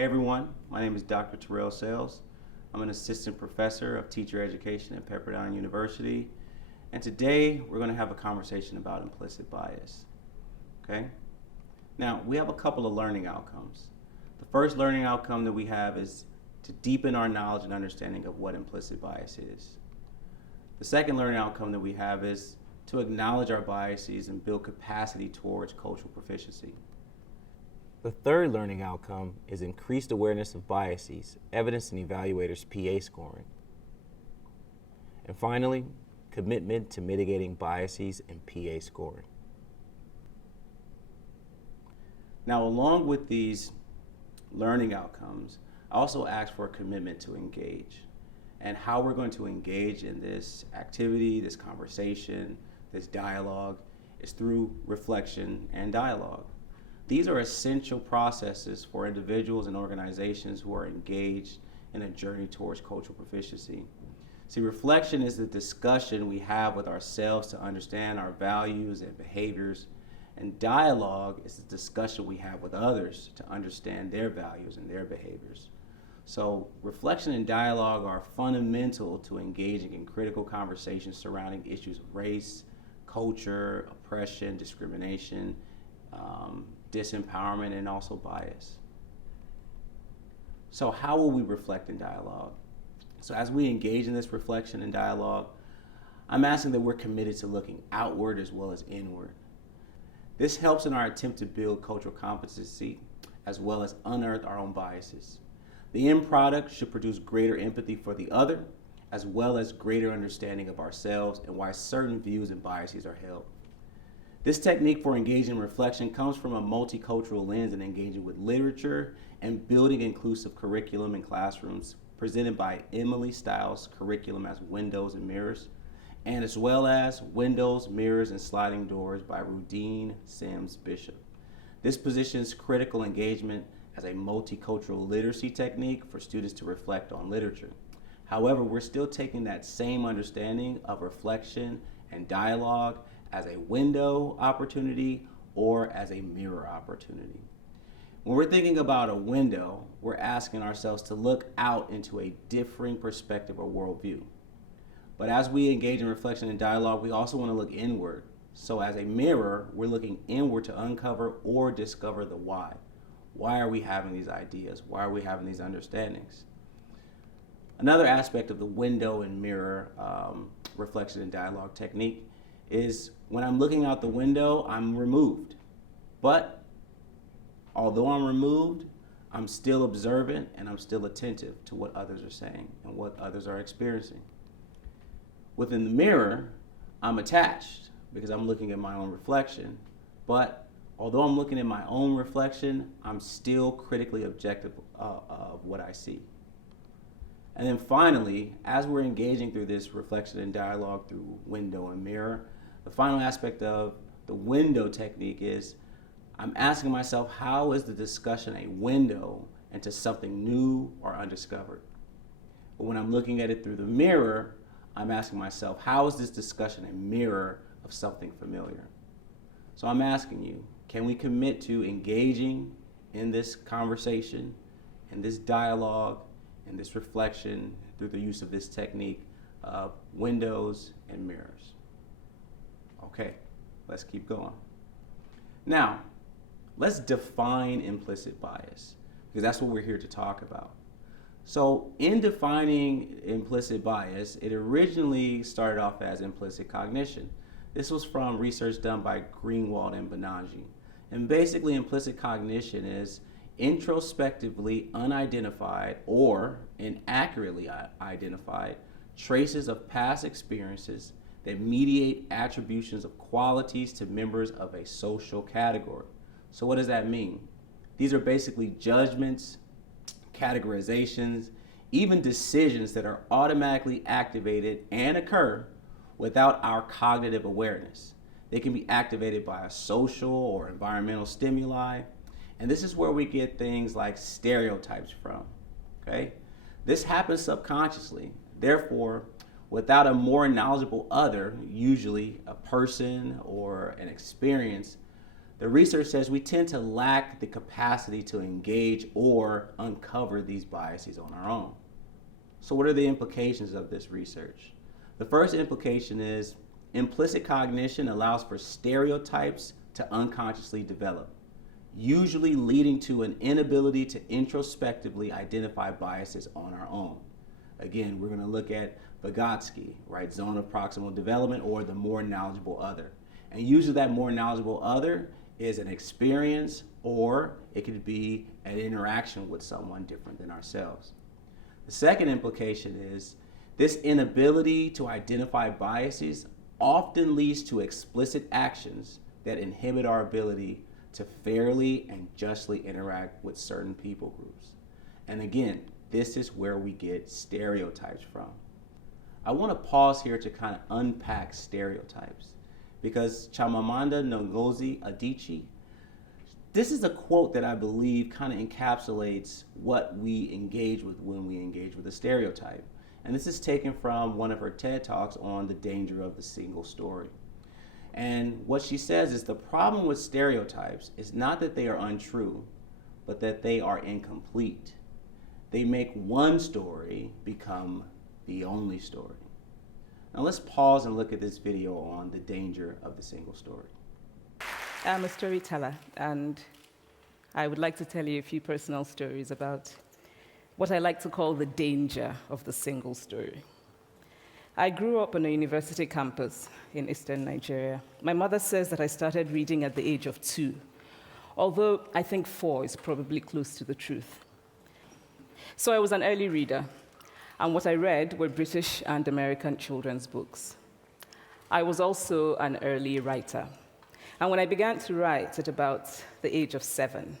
Hey everyone, my name is Dr. Terrell Sales. I'm an assistant professor of teacher education at Pepperdine University, and today we're going to have a conversation about implicit bias. Okay? Now, we have a couple of learning outcomes. The first learning outcome that we have is to deepen our knowledge and understanding of what implicit bias is. The second learning outcome that we have is to acknowledge our biases and build capacity towards cultural proficiency. The third learning outcome is increased awareness of biases, evidenced in evaluators' PA scoring. And finally, commitment to mitigating biases in PA scoring. Now, along with these learning outcomes, I also ask for a commitment to engage. And how we're going to engage in this activity, this conversation, this dialogue, is through reflection and dialogue. These are essential processes for individuals and organizations who are engaged in a journey towards cultural proficiency. See, reflection is the discussion we have with ourselves to understand our values and behaviors, and dialogue is the discussion we have with others to understand their values and their behaviors. So reflection and dialogue are fundamental to engaging in critical conversations surrounding issues of race, culture, oppression, discrimination, disempowerment, and also bias. So how will we reflect in dialogue? So as we engage in this reflection and dialogue, I'm asking that we're committed to looking outward as well as inward. This helps in our attempt to build cultural competency as well as unearth our own biases. The end product should produce greater empathy for the other, as well as greater understanding of ourselves and why certain views and biases are held. This technique for engaging in reflection comes from a multicultural lens in engaging with literature and building inclusive curriculum in classrooms, presented by Emily Stiles' curriculum as Windows and Mirrors, and as well as Windows, Mirrors, and Sliding Doors by Rudine Sims Bishop. This positions critical engagement as a multicultural literacy technique for students to reflect on literature. However, we're still taking that same understanding of reflection and dialogue as a window opportunity or as a mirror opportunity. When we're thinking about a window, we're asking ourselves to look out into a differing perspective or worldview. But as we engage in reflection and dialogue, we also want to look inward. So as a mirror, we're looking inward to uncover or discover the why. Why are we having these ideas? Why are we having these understandings? Another aspect of the window and mirror reflection and dialogue technique is when I'm looking out the window, I'm removed. But although I'm removed, I'm still observant and I'm still attentive to what others are saying and what others are experiencing. Within the mirror, I'm attached because I'm looking at my own reflection. But although I'm looking at my own reflection, I'm still critically objective of what I see. And then finally, as we're engaging through this reflection and dialogue through window and mirror, the final aspect of the window technique is I'm asking myself, how is the discussion a window into something new or undiscovered? But when I'm looking at it through the mirror, I'm asking myself, how is this discussion a mirror of something familiar? So I'm asking you, can we commit to engaging in this conversation, in this dialogue, in this reflection through the use of this technique of windows and mirrors? Okay, let's keep going. Now, let's define implicit bias, because that's what we're here to talk about. So in defining implicit bias, it originally started off as implicit cognition. This was from research done by Greenwald and Benagi. And basically, implicit cognition is introspectively unidentified or inaccurately identified traces of past experiences that mediate attributions of qualities to members of a social category. So what does that mean? These are basically judgments, categorizations, even decisions that are automatically activated and occur without our cognitive awareness. They can be activated by a social or environmental stimuli, and this is where we get things like stereotypes from, okay? This happens subconsciously. Therefore, without a more knowledgeable other, usually a person or an experience, The research says we tend to lack the capacity to engage or uncover these biases on our own. So what are the implications of this research? The first implication is implicit cognition allows for stereotypes to unconsciously develop, usually leading to an inability to introspectively identify biases on our own. Again, we're going to look at Vygotsky, right? Zone of proximal development, or the more knowledgeable other. And usually that more knowledgeable other is an experience, or it could be an interaction with someone different than ourselves. The second implication is this inability to identify biases often leads to explicit actions that inhibit our ability to fairly and justly interact with certain people groups. And again, this is where we get stereotypes from. I want to pause here to kind of unpack stereotypes, because Chimamanda Ngozi Adichie, this is a quote that I believe kind of encapsulates what we engage with when we engage with a stereotype. And this is taken from one of her TED Talks on the danger of the single story. And what she says is the problem with stereotypes is not that they are untrue, but that they are incomplete. They make one story become the only story. Now let's pause and look at this video on the danger of the single story. I'm a storyteller, and I would like to tell you a few personal stories about what I like to call the danger of the single story. I grew up on a university campus in eastern Nigeria. My mother says that I started reading at the age of 2, although I think 4 is probably close to the truth. So I was an early reader, and what I read were British and American children's books. I was also an early writer. And when I began to write at about the age of 7,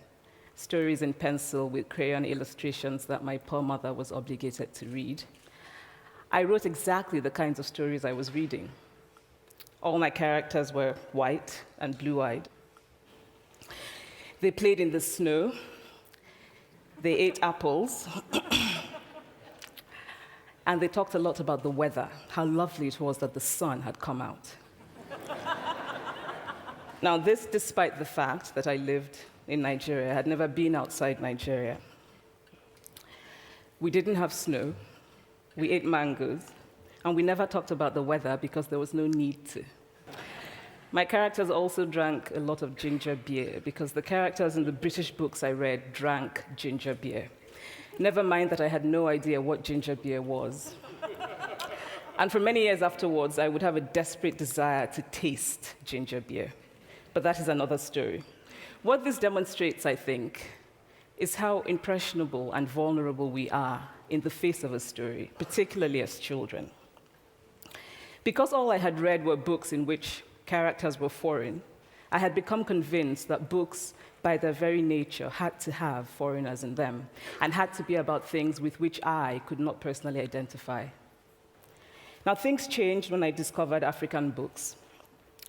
stories in pencil with crayon illustrations that my poor mother was obligated to read, I wrote exactly the kinds of stories I was reading. All my characters were white and blue-eyed. They played in the snow. They ate apples. And they talked a lot about the weather, how lovely it was that the sun had come out. Now, this despite the fact that I lived in Nigeria. I had never been outside Nigeria. We didn't have snow. We ate mangoes. And we never talked about the weather because there was no need to. My characters also drank a lot of ginger beer because the characters in the British books I read drank ginger beer. Never mind that I had no idea what ginger beer was. And for many years afterwards, I would have a desperate desire to taste ginger beer. But that is another story. What this demonstrates, I think, is how impressionable and vulnerable we are in the face of a story, particularly as children. Because all I had read were books in which characters were foreign, I had become convinced that books, by their very nature, had to have foreigners in them and had to be about things with which I could not personally identify. Now, things changed when I discovered African books.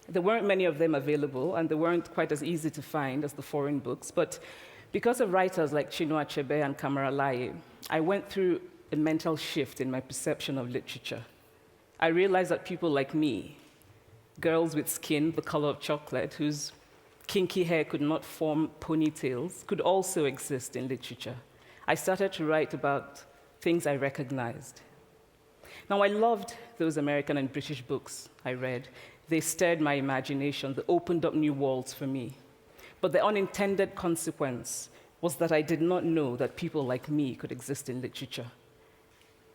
There weren't many of them available, and they weren't quite as easy to find as the foreign books, but because of writers like Chinua Achebe and Kamaralaye, I went through a mental shift in my perception of literature. I realized that people like me, girls with skin the color of chocolate, whose kinky hair could not form ponytails, could also exist in literature. I started to write about things I recognized. Now, I loved those American and British books I read. They stirred my imagination. They opened up new worlds for me. But the unintended consequence was that I did not know that people like me could exist in literature.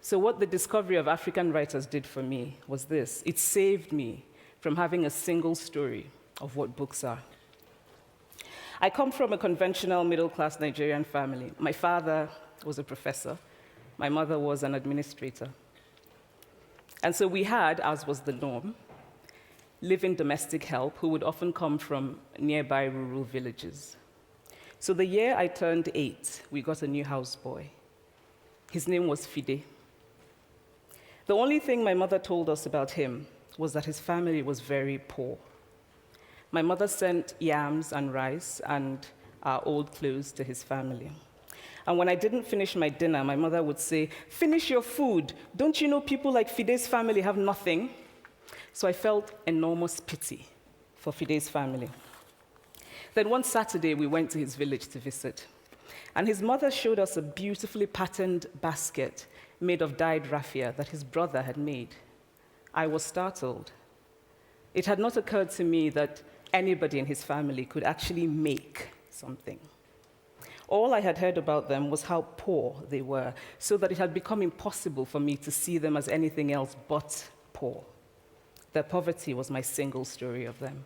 So what the discovery of African writers did for me was this. It saved me from having a single story of what books are. I come from a conventional middle-class Nigerian family. My father was a professor. My mother was an administrator. And so we had, as was the norm, live-in domestic help who would often come from nearby rural villages. So the year I turned 8, we got a new houseboy. His name was Fide. The only thing my mother told us about him was that his family was very poor. My mother sent yams and rice and our old clothes to his family. And when I didn't finish my dinner, my mother would say, "Finish your food. Don't you know people like Fide's family have nothing?" So I felt enormous pity for Fide's family. Then one Saturday, we went to his village to visit. And his mother showed us a beautifully patterned basket made of dyed raffia that his brother had made. I was startled. It had not occurred to me that anybody in his family could actually make something. All I had heard about them was how poor they were, so that it had become impossible for me to see them as anything else but poor. Their poverty was my single story of them.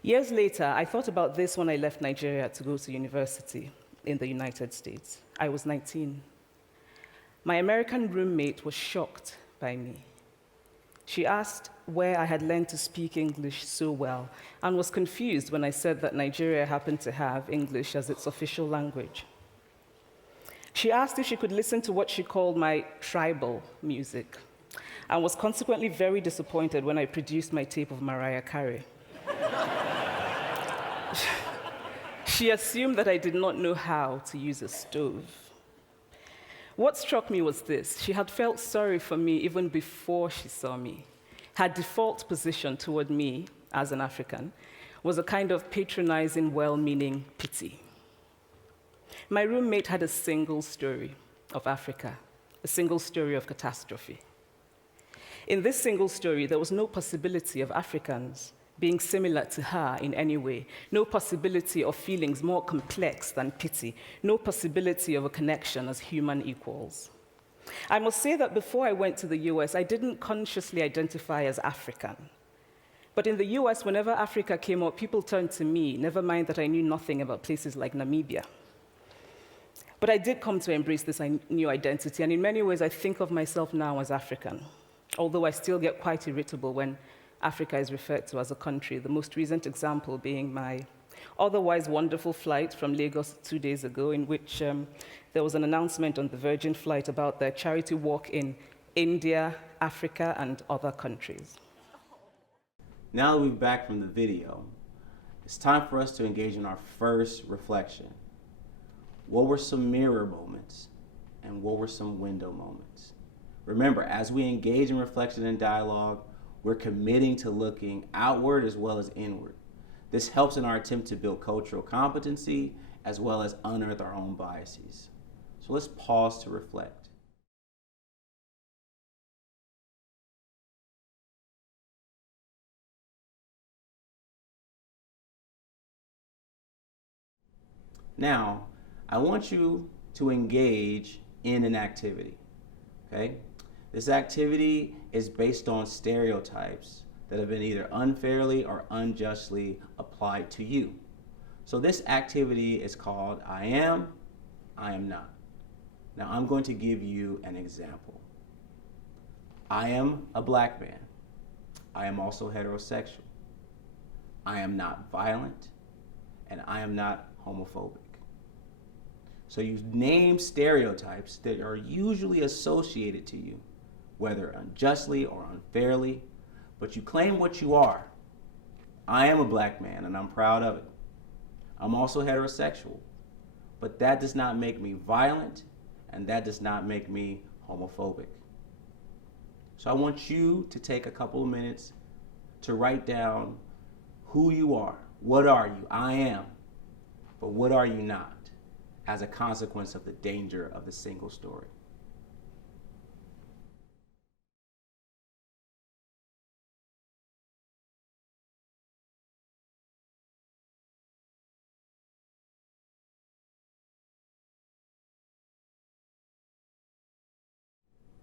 Years later, I thought about this when I left Nigeria to go to university in the United States. I was 19. My American roommate was shocked by me. She asked where I had learned to speak English so well and was confused when I said that Nigeria happened to have English as its official language. She asked if she could listen to what she called my tribal music and was consequently very disappointed when I produced my tape of Mariah Carey. She assumed that I did not know how to use a stove. What struck me was this: she had felt sorry for me even before she saw me. Her default position toward me, as an African, was a kind of patronizing, well-meaning pity. My roommate had a single story of Africa, a single story of catastrophe. In this single story, there was no possibility of Africans being similar to her in any way, no possibility of feelings more complex than pity, no possibility of a connection as human equals. I must say that before I went to the US, I didn't consciously identify as African. But in the US, whenever Africa came up, people turned to me, never mind that I knew nothing about places like Namibia. But I did come to embrace this new identity, and in many ways, I think of myself now as African, although I still get quite irritable when Africa is referred to as a country, the most recent example being my otherwise wonderful flight from Lagos 2 days ago, in which there was an announcement on the Virgin flight about their charity walk in India, Africa, and other countries. Now that we're back from the video, it's time for us to engage in our first reflection. What were some mirror moments, and what were some window moments? Remember, as we engage in reflection and dialogue, we're committing to looking outward as well as inward. This helps in our attempt to build cultural competency as well as unearth our own biases. So let's pause to reflect. Now, I want you to engage in an activity, okay? This activity is based on stereotypes that have been either unfairly or unjustly applied to you. So this activity is called I am not. Now I'm going to give you an example. I am a black man. I am also heterosexual. I am not violent, and I am not homophobic. So you name stereotypes that are usually associated to you, whether unjustly or unfairly, but you claim what you are. I am a black man, and I'm proud of it. I'm also heterosexual, but that does not make me violent, and that does not make me homophobic. So I want you to take a couple of minutes to write down who you are. What are you? I am. But what are you not, as a consequence of the danger of the single story?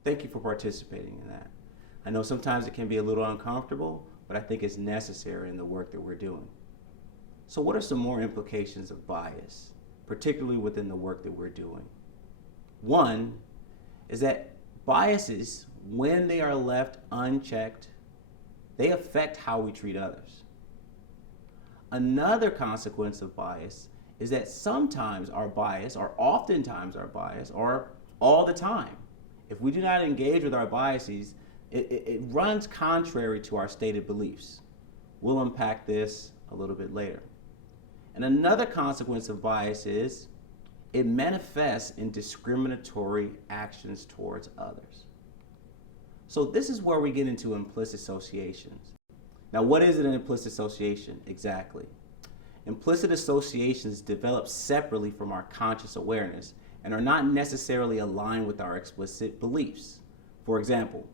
Thank you for participating in that. I know sometimes it can be a little uncomfortable, but I think it's necessary in the work that we're doing. So what are some more implications of bias, particularly within the work that we're doing? One is that biases, when they are left unchecked, they affect how we treat others. Another consequence of bias is that sometimes our bias, or oftentimes our bias, or all the time, if we do not engage with our biases, it runs contrary to our stated beliefs. We'll unpack this a little bit later. And another consequence of bias is it manifests in discriminatory actions towards others. So this is where we get into implicit associations. Now, what is an implicit association exactly? Implicit associations develop separately from our conscious awareness and are not necessarily aligned with our explicit beliefs. For example,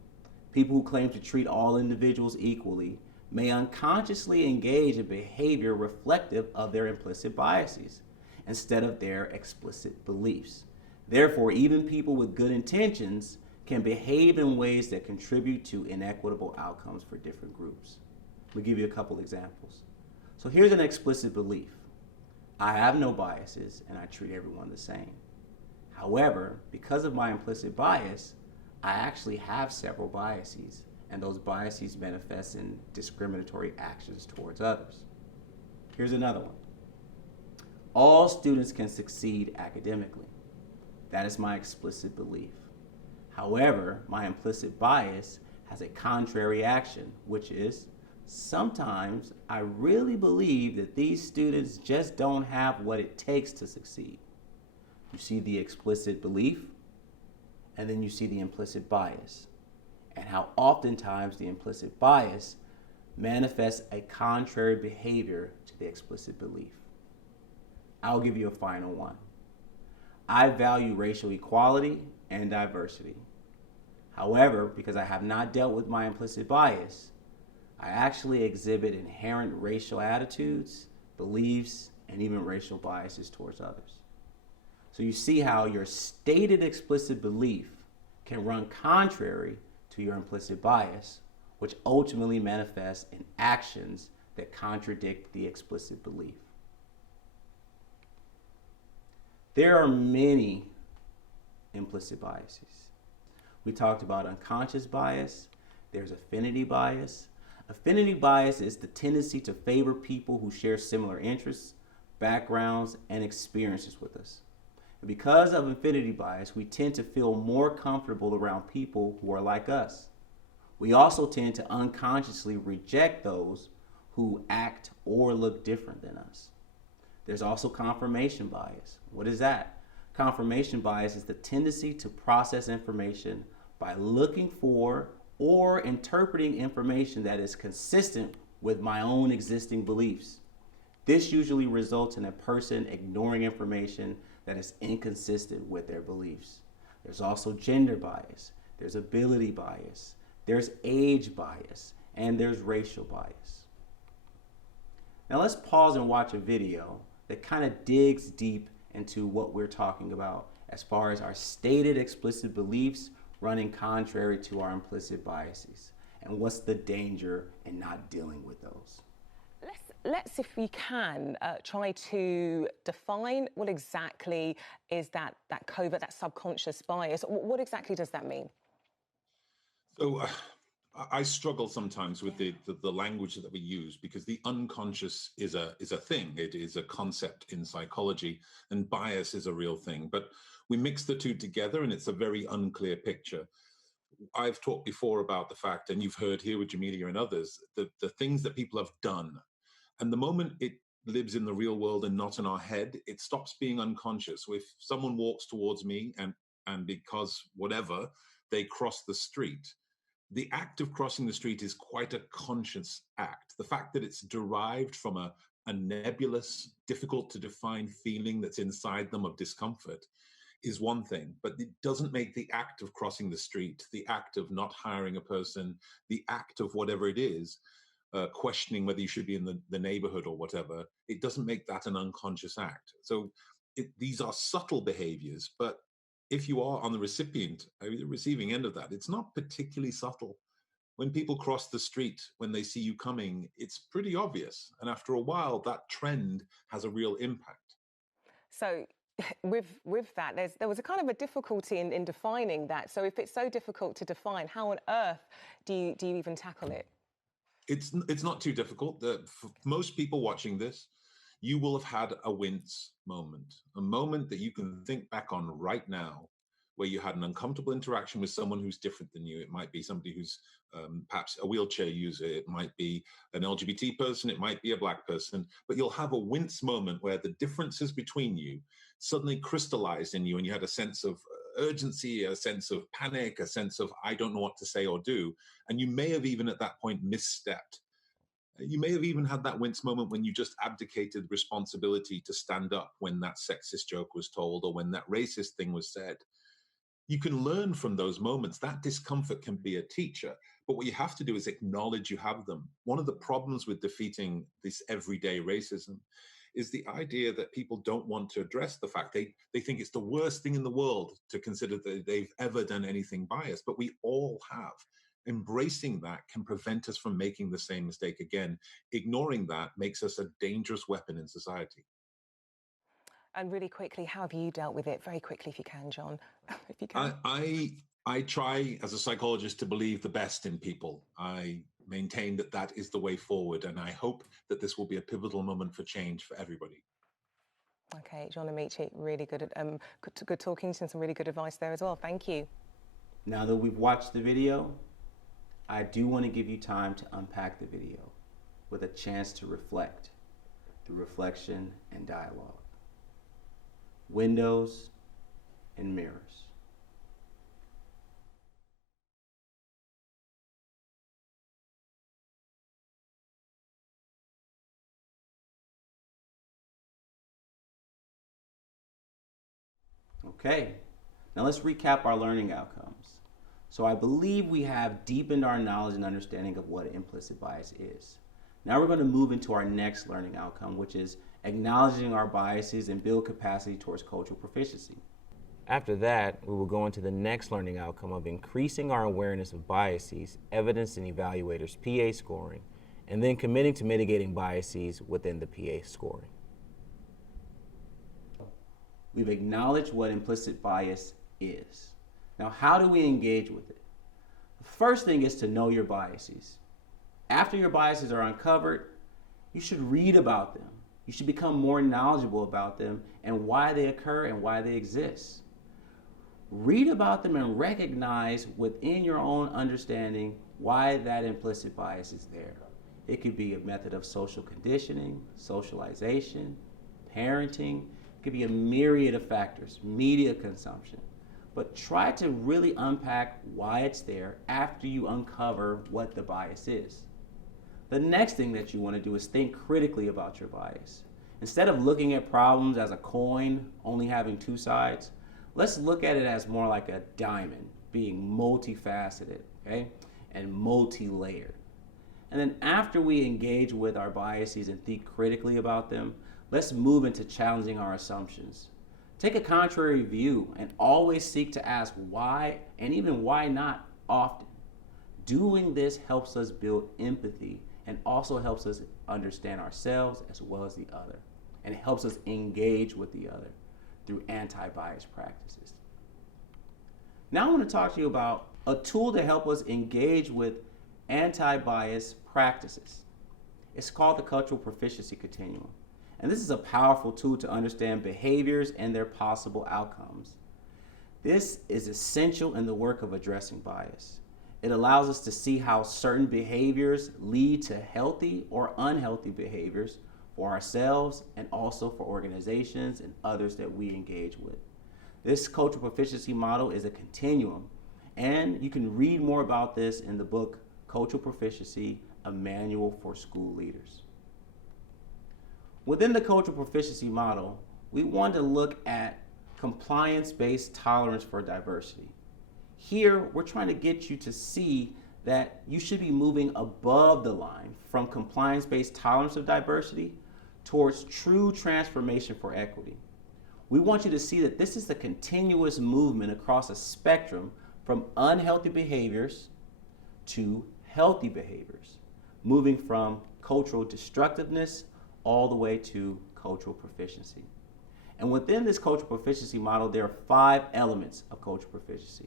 people who claim to treat all individuals equally may unconsciously engage in behavior reflective of their implicit biases instead of their explicit beliefs. Therefore, even people with good intentions can behave in ways that contribute to inequitable outcomes for different groups. We'll give you a couple examples. So here's an explicit belief. I have no biases and I treat everyone the same. However, because of my implicit bias, I actually have several biases, and those biases manifest in discriminatory actions towards others. Here's another one. All students can succeed academically. That is my explicit belief. However, my implicit bias has a contrary action, which is sometimes I really believe that these students just don't have what it takes to succeed. You see the explicit belief, and then you see the implicit bias, and how oftentimes the implicit bias manifests a contrary behavior to the explicit belief. I'll give you a final one. I value racial equality and diversity. However, because I have not dealt with my implicit bias, I actually exhibit inherent racial attitudes, beliefs, and even racial biases towards others. So you see how your stated explicit belief can run contrary to your implicit bias, which ultimately manifests in actions that contradict the explicit belief. There are many implicit biases. We talked about unconscious bias. There's affinity bias. Affinity bias is the tendency to favor people who share similar interests, backgrounds, and experiences with us. And because of affinity bias, we tend to feel more comfortable around people who are like us. We also tend to unconsciously reject those who act or look different than us. There's also confirmation bias. What is that? Confirmation bias is the tendency to process information by looking for or interpreting information that is consistent with my own existing beliefs. This usually results in a person ignoring information that is inconsistent with their beliefs. There's also gender bias, there's ability bias, there's age bias, and there's racial bias. Now let's pause and watch a video that kind of digs deep into what we're talking about as far as our stated explicit beliefs running contrary to our implicit biases, and what's the danger in not dealing with those. Let's, if we can, try to define what exactly is that covert, that subconscious bias. What exactly does that mean? So I struggle sometimes with the language that we use, because the unconscious is a thing. It is a concept in psychology, and bias is a real thing. But we mix the two together, and it's a very unclear picture. I've talked before about the fact, and you've heard here with Jamelia and others, the things that people have done. And the moment it lives in the real world and not in our head, it stops being unconscious. So if someone walks towards me and because whatever, they cross the street, the act of crossing the street is quite a conscious act. The fact that it's derived from a nebulous, difficult to define feeling that's inside them of discomfort is one thing, but it doesn't make the act of crossing the street, the act of not hiring a person, the act of whatever it is, questioning whether you should be in the neighborhood or whatever, it doesn't make that an unconscious act. So these are subtle behaviors, but if you are on the receiving end of that, it's not particularly subtle. When people cross the street, when they see you coming, it's pretty obvious. And after a while, that trend has a real impact. So with that, there was a kind of a difficulty in defining that. So if it's so difficult to define, how on earth do you even tackle it? It's not too difficult. For most people watching this, you will have had a wince moment, a moment that you can think back on right now, where you had an uncomfortable interaction with someone who's different than you. It might be somebody who's perhaps a wheelchair user. It might be an LGBT person. It might be a Black person. But you'll have a wince moment where the differences between you suddenly crystallized in you, and you had a sense of urgency, a sense of panic, a sense of I don't know what to say or do. And you may have even at that point misstepped. You may have even had that wince moment when you just abdicated responsibility to stand up when that sexist joke was told or when that racist thing was said. You can learn from those moments. That discomfort can be a teacher, but what you have to do is acknowledge you have them. One of the problems with defeating this everyday racism is the idea that people don't want to address the fact they think it's the worst thing in the world to consider that they've ever done anything biased, but we all have. Embracing that can prevent us from making the same mistake again. Ignoring that makes us a dangerous weapon in society. And really quickly, how have you dealt with it? Very quickly, if you can, John, if you I, can. I try as a psychologist to believe the best in people. I maintain that that is the way forward, and I hope that this will be a pivotal moment for change for everybody. Okay, John Amici, really good at good talking and some really good advice there as well. Thank you. Now that we've watched the video, I do want to give you time to unpack the video with a chance to reflect through reflection and dialogue. Windows and mirrors. Okay, now let's recap our learning outcomes. So I believe we have deepened our knowledge and understanding of what implicit bias is. Now we're going to move into our next learning outcome, which is acknowledging our biases and build capacity towards cultural proficiency. After that, we will go into the next learning outcome of increasing our awareness of biases evidenced in evaluators' PA scoring, and then committing to mitigating biases within the PA scoring. We've acknowledged what implicit bias is. Now, how do we engage with it? The first thing is to know your biases. After your biases are uncovered, you should read about them. You should become more knowledgeable about them and why they occur and why they exist. Read about them and recognize within your own understanding why that implicit bias is there. It could be a method of social conditioning, socialization, parenting. It could be a myriad of factors, media consumption. But try to really unpack why it's there after you uncover what the bias is. The next thing that you want to do is think critically about your bias. Instead of looking at problems as a coin, only having two sides, let's look at it as more like a diamond, being multifaceted, okay, and multi-layered. And then after we engage with our biases and think critically about them, let's move into challenging our assumptions. Take a contrary view and always seek to ask why and even why not often. Doing this helps us build empathy and also helps us understand ourselves as well as the other. And it helps us engage with the other through anti-bias practices. Now I want to talk to you about a tool to help us engage with anti-bias practices. It's called the Cultural Proficiency Continuum. And this is a powerful tool to understand behaviors and their possible outcomes. This is essential in the work of addressing bias. It allows us to see how certain behaviors lead to healthy or unhealthy behaviors for ourselves and also for organizations and others that we engage with. This cultural proficiency model is a continuum, and you can read more about this in the book Cultural Proficiency, a Manual for School Leaders. Within the cultural proficiency model, we want to look at compliance-based tolerance for diversity. Here, we're trying to get you to see that you should be moving above the line from compliance-based tolerance of diversity towards true transformation for equity. We want you to see that this is a continuous movement across a spectrum from unhealthy behaviors to healthy behaviors, moving from cultural destructiveness all the way to cultural proficiency. And within this cultural proficiency model, there are 5 elements of cultural proficiency.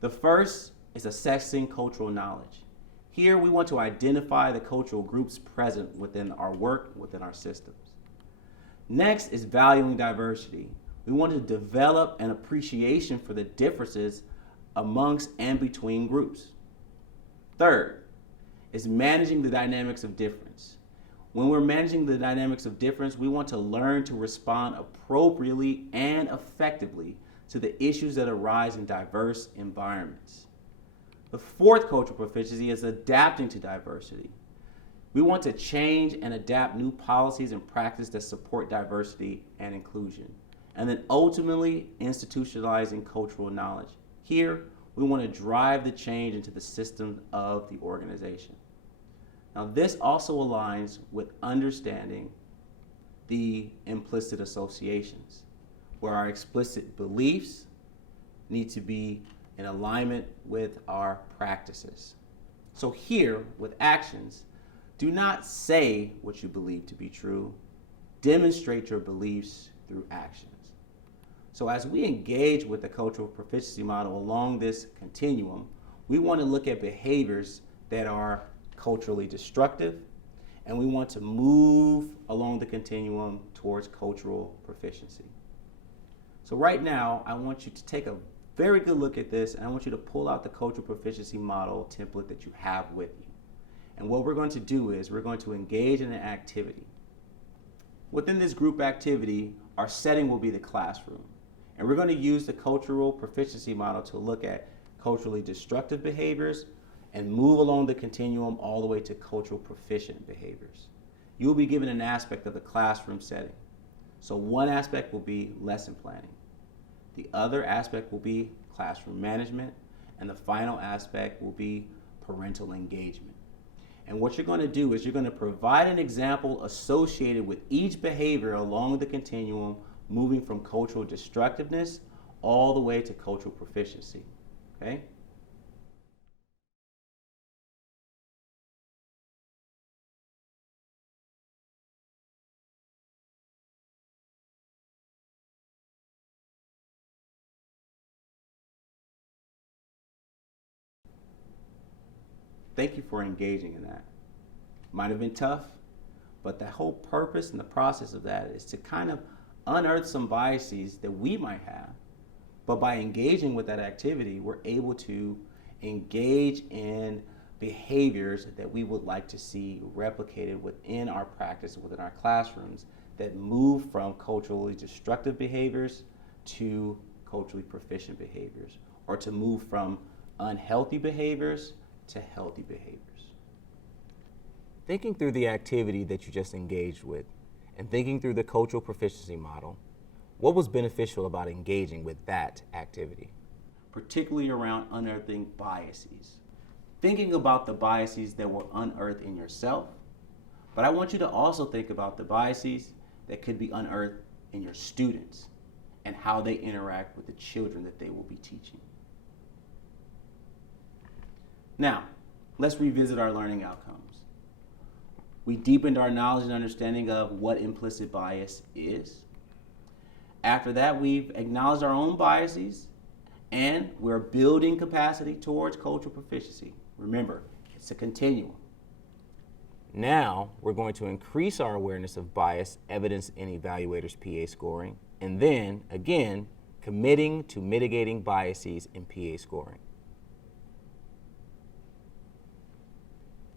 The first is assessing cultural knowledge. Here we want to identify the cultural groups present within our work, within our systems. Next is valuing diversity. We want to develop an appreciation for the differences amongst and between groups. Third is managing the dynamics of difference. When we're managing the dynamics of difference, we want to learn to respond appropriately and effectively to the issues that arise in diverse environments. The fourth cultural proficiency is adapting to diversity. We want to change and adapt new policies and practices that support diversity and inclusion. And then ultimately, institutionalizing cultural knowledge. Here, we want to drive the change into the system of the organization. Now, this also aligns with understanding the implicit associations, where our explicit beliefs need to be in alignment with our practices. So here, with actions, do not say what you believe to be true. Demonstrate your beliefs through actions. So as we engage with the cultural proficiency model along this continuum, we want to look at behaviors that are culturally destructive, and we want to move along the continuum towards cultural proficiency. So right now, I want you to take a very good look at this, and I want you to pull out the cultural proficiency model template that you have with you. And what we're going to do is we're going to engage in an activity. Within this group activity, our setting will be the classroom. And we're going to use the cultural proficiency model to look at culturally destructive behaviors and move along the continuum all the way to cultural proficient behaviors. You'll be given an aspect of the classroom setting. So one aspect will be lesson planning. The other aspect will be classroom management. And the final aspect will be parental engagement. And what you're going to do is you're going to provide an example associated with each behavior along the continuum, moving from cultural destructiveness all the way to cultural proficiency. Okay? Thank you for engaging in that. Might have been tough, but the whole purpose and the process of that is to kind of unearth some biases that we might have. But by engaging with that activity, we're able to engage in behaviors that we would like to see replicated within our practice, within our classrooms, that move from culturally destructive behaviors to culturally proficient behaviors, or to move from unhealthy behaviors to healthy behaviors. Thinking through the activity that you just engaged with and thinking through the cultural proficiency model, what was beneficial about engaging with that activity? Particularly around unearthing biases. Thinking about the biases that were unearthed in yourself, but I want you to also think about the biases that could be unearthed in your students and how they interact with the children that they will be teaching. Now, let's revisit our learning outcomes. We deepened our knowledge and understanding of what implicit bias is. After that, we've acknowledged our own biases, and we're building capacity towards cultural proficiency. Remember, it's a continuum. Now, we're going to increase our awareness of bias evidenced in evaluators' PA scoring, and then, again, committing to mitigating biases in PA scoring.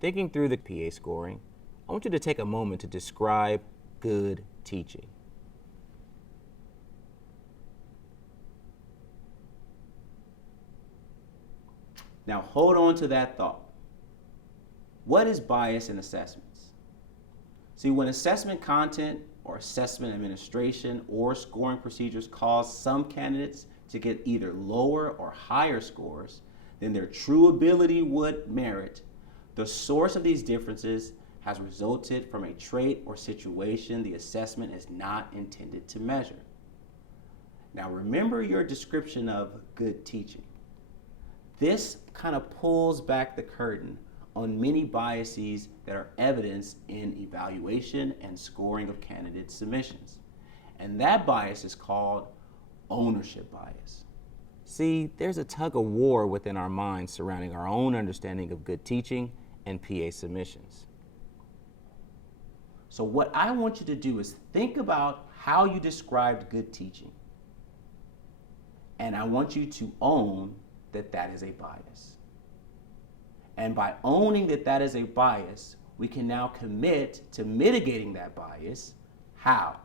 Thinking through the PA scoring, I want you to take a moment to describe good teaching. Now hold on to that thought. What is bias in assessments? See, when assessment content or assessment administration or scoring procedures cause some candidates to get either lower or higher scores than their true ability would merit, the source of these differences has resulted from a trait or situation the assessment is not intended to measure. Now remember your description of good teaching. This kind of pulls back the curtain on many biases that are evidenced in evaluation and scoring of candidate submissions. And that bias is called ownership bias. See, there's a tug of war within our minds surrounding our own understanding of good teaching and PA submissions. So what I want you to do is think about how you described good teaching. And I want you to own that that is a bias. And by owning that that is a bias, we can now commit to mitigating that bias. How?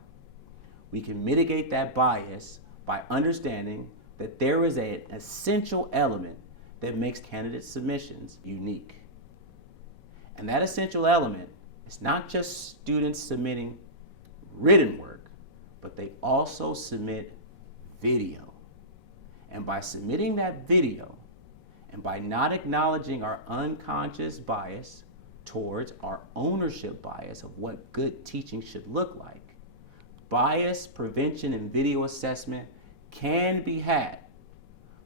We can mitigate that bias by understanding that there is an essential element that makes candidate submissions unique. And that essential element It's not just students submitting written work, but they also submit video. And by submitting that video, and by not acknowledging our unconscious bias towards our ownership bias of what good teaching should look like, bias prevention and video assessment can be had.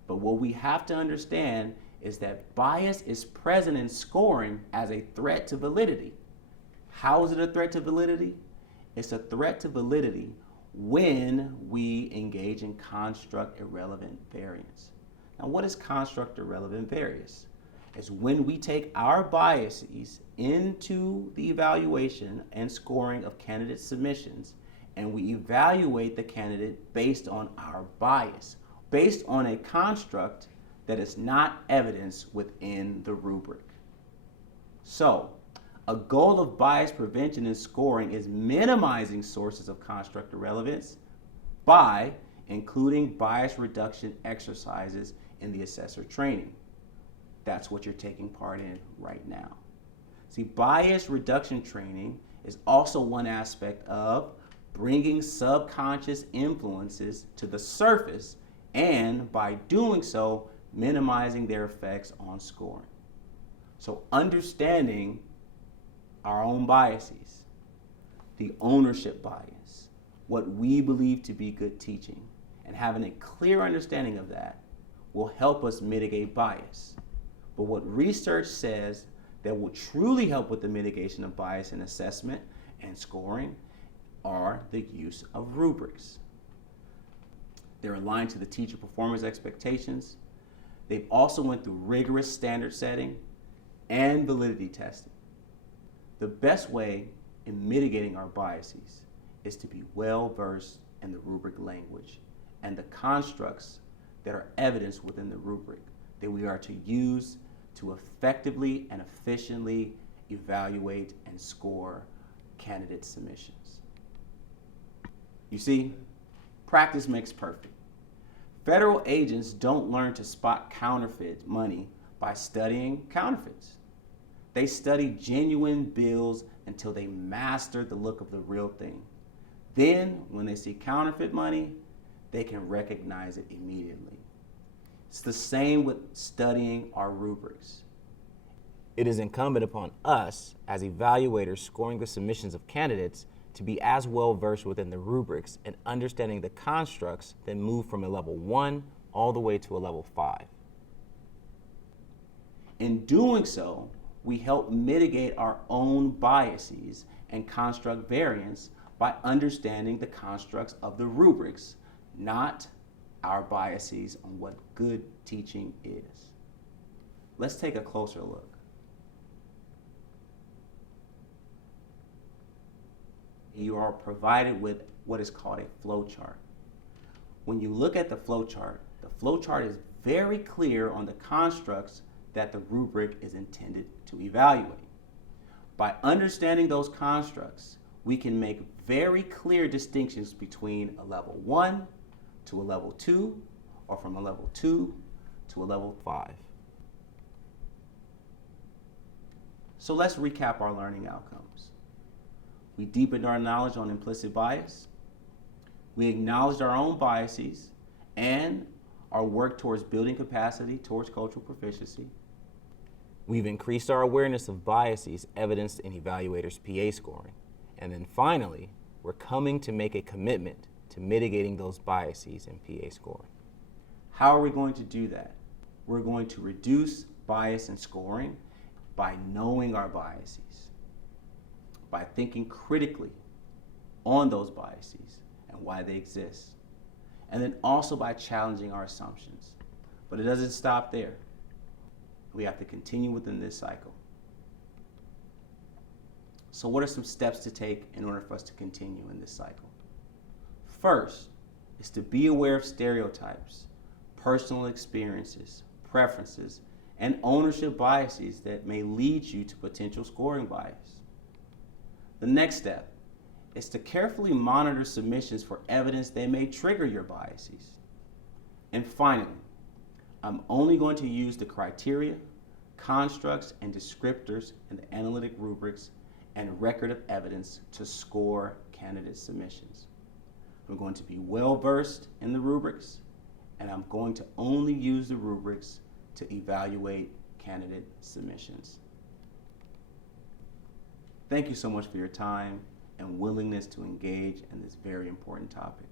But what we have to understand is that bias is present in scoring as a threat to validity. How is it a threat to validity? It's a threat to validity when we engage in construct irrelevant variance. Now, what is construct irrelevant variance? It's when we take our biases into the evaluation and scoring of candidate submissions, and we evaluate the candidate based on our bias, based on a construct that is not evidenced within the rubric. So, a goal of bias prevention and scoring is minimizing sources of construct irrelevance by including bias reduction exercises in the assessor training. That's what you're taking part in right now. See, bias reduction training is also one aspect of bringing subconscious influences to the surface, and by doing so, minimizing their effects on scoring. So understanding our own biases, the ownership bias, what we believe to be good teaching, and having a clear understanding of that will help us mitigate bias. But what research says that will truly help with the mitigation of bias in assessment and scoring are the use of rubrics. They're aligned to the teacher performance expectations. They've also went through rigorous standard setting and validity testing. The best way in mitigating our biases is to be well versed in the rubric language and the constructs that are evidenced within the rubric that we are to use to effectively and efficiently evaluate and score candidate submissions. You see, practice makes perfect. Federal agents don't learn to spot counterfeit money by studying counterfeits. They study genuine bills until they master the look of the real thing. Then, when they see counterfeit money, they can recognize it immediately. It's the same with studying our rubrics. It is incumbent upon us, as evaluators scoring the submissions of candidates, to be as well versed within the rubrics and understanding the constructs that move from a level 1 all the way to a level 5. In doing so, we help mitigate our own biases and construct variance by understanding the constructs of the rubrics, not our biases on what good teaching is. Let's take a closer look. You are provided with what is called a flow chart. When you look at the flow chart is very clear on the constructs that the rubric is intended to evaluate. By understanding those constructs, we can make very clear distinctions between a level 1 to a level 2, or from a level 2 to a level 5. So let's recap our learning outcomes. We deepened our knowledge on implicit bias. We acknowledged our own biases and our work towards building capacity towards cultural proficiency. We've increased our awareness of biases evidenced in evaluators' PA scoring. And then finally, we're coming to make a commitment to mitigating those biases in PA scoring. How are we going to do that? We're going to reduce bias in scoring by knowing our biases, by thinking critically on those biases and why they exist, and then also by challenging our assumptions. But it doesn't stop there. We have to continue within this cycle. So what are some steps to take in order for us to continue in this cycle? First is to be aware of stereotypes, personal experiences, preferences, and ownership biases that may lead you to potential scoring bias. The next step is to carefully monitor submissions for evidence that may trigger your biases. And finally, I'm only going to use the criteria, constructs, and descriptors in the analytic rubrics and record of evidence to score candidate submissions. I'm going to be well versed in the rubrics, and I'm going to only use the rubrics to evaluate candidate submissions. Thank you so much for your time and willingness to engage in this very important topic.